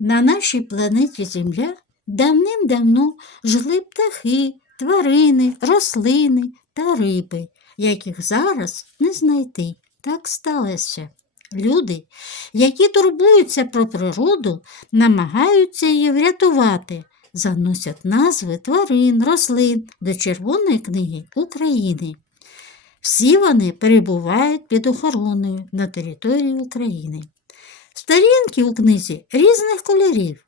На нашій планеті Земля давним-давно жили птахи, тварини, рослини та риби, яких зараз не знайти. Так сталося. Люди, які турбуються про природу, намагаються її врятувати, заносять назви тварин, рослин до Червоної книги України. Всі вони перебувають під охороною на території України. Сторінки у книзі різних кольорів.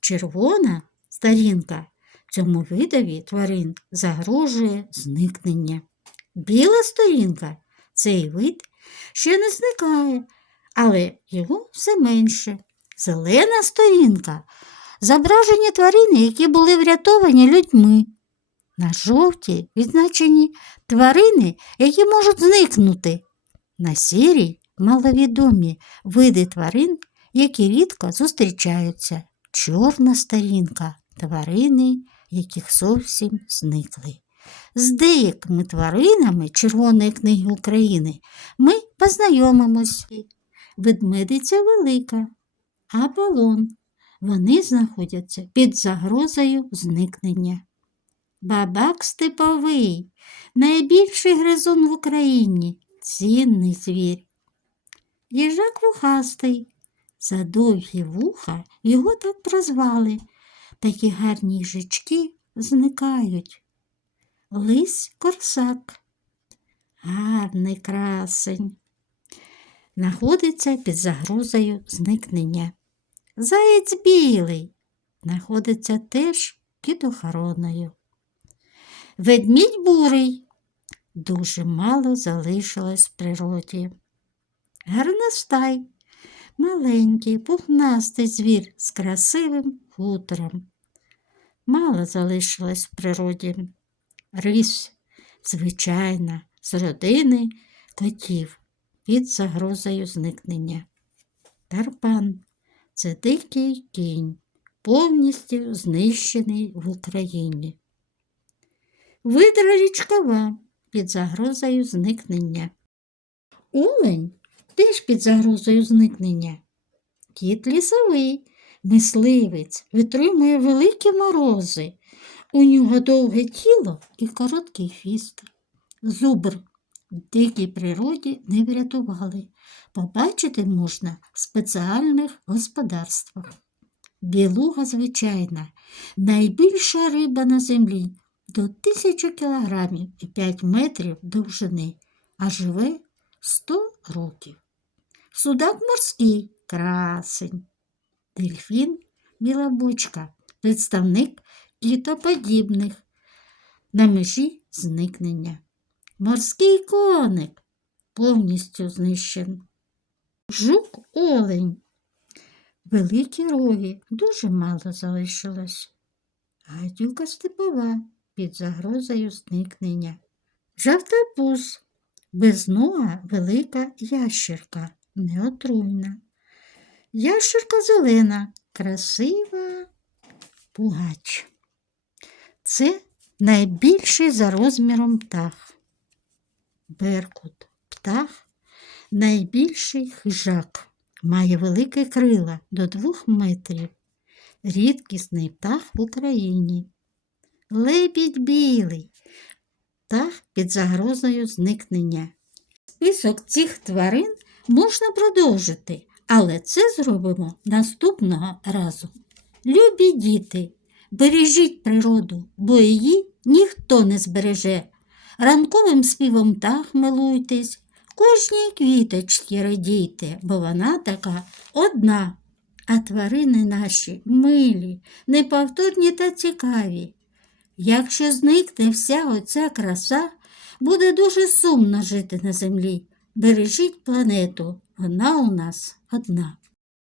Червона сторінка цьому видові тварин загрожує зникнення. Біла сторінка цей вид ще не зникає, але його все менше. Зелена сторінка зображені тварини, які були врятовані людьми. На жовтій відзначені тварини, які можуть зникнути. На сірій маловідомі види тварин, які рідко зустрічаються. Чорна сторінка тварини, яких зовсім зникли. З деякими тваринами Червоної книги України ми познайомимось. Ведмедиця велика, Аполлон. Вони знаходяться під загрозою зникнення. Бабак степовий, найбільший гризун в Україні, цінний звір. Їжак вухастий. За довгі вуха його так прозвали. Такі гарні їжачки зникають. Лис корсак. Гарний красень. Находиться під загрозою зникнення. Заєць білий знаходиться теж під охороною. Ведмідь бурий дуже мало залишилось в природі. Гарностай маленький, пухнастий звір з красивим хутором. Мало залишилось в природі. Рись, звичайна, з родини котів під загрозою зникнення. Тарпан це дикий кінь, повністю знищений в Україні. Видра річкова під загрозою зникнення. Олень теж під загрозою зникнення. Кіт лісовий, мисливець, витримує великі морози. У нього довге тіло і короткий хвіст. Зубр в дикій природі не врятували. Побачити можна в спеціальних господарствах. Білуга звичайна, найбільша риба на землі до тисячі кілограмів і 5 метрів довжини, а живе 100 років. Судак морський красень. Дельфін біла бочка, представник кітоподібних на межі зникнення. Морський коник повністю знищен. Жук олень. Великі роги дуже мало залишилось. Гадюка степова під загрозою зникнення. Жавтопус безнога велика ящерка, неотруйна. Ящерка зелена, красива пугач. Це найбільший за розміром птах. Беркут птах найбільший хижак. Має велике крила до двох метрів. Рідкісний птах в Україні. Лебідь білий. Птах під загрозою зникнення. Список цих тварин можна продовжити, але це зробимо наступного разу. Любі діти, бережіть природу, бо її ніхто не збереже. Ранковим співом птах милуйтесь, кожній квіточці радійте, бо вона така одна. А тварини наші милі, неповторні та цікаві. Якщо зникне вся оця краса, буде дуже сумно жити на землі. Бережіть планету, вона у нас одна.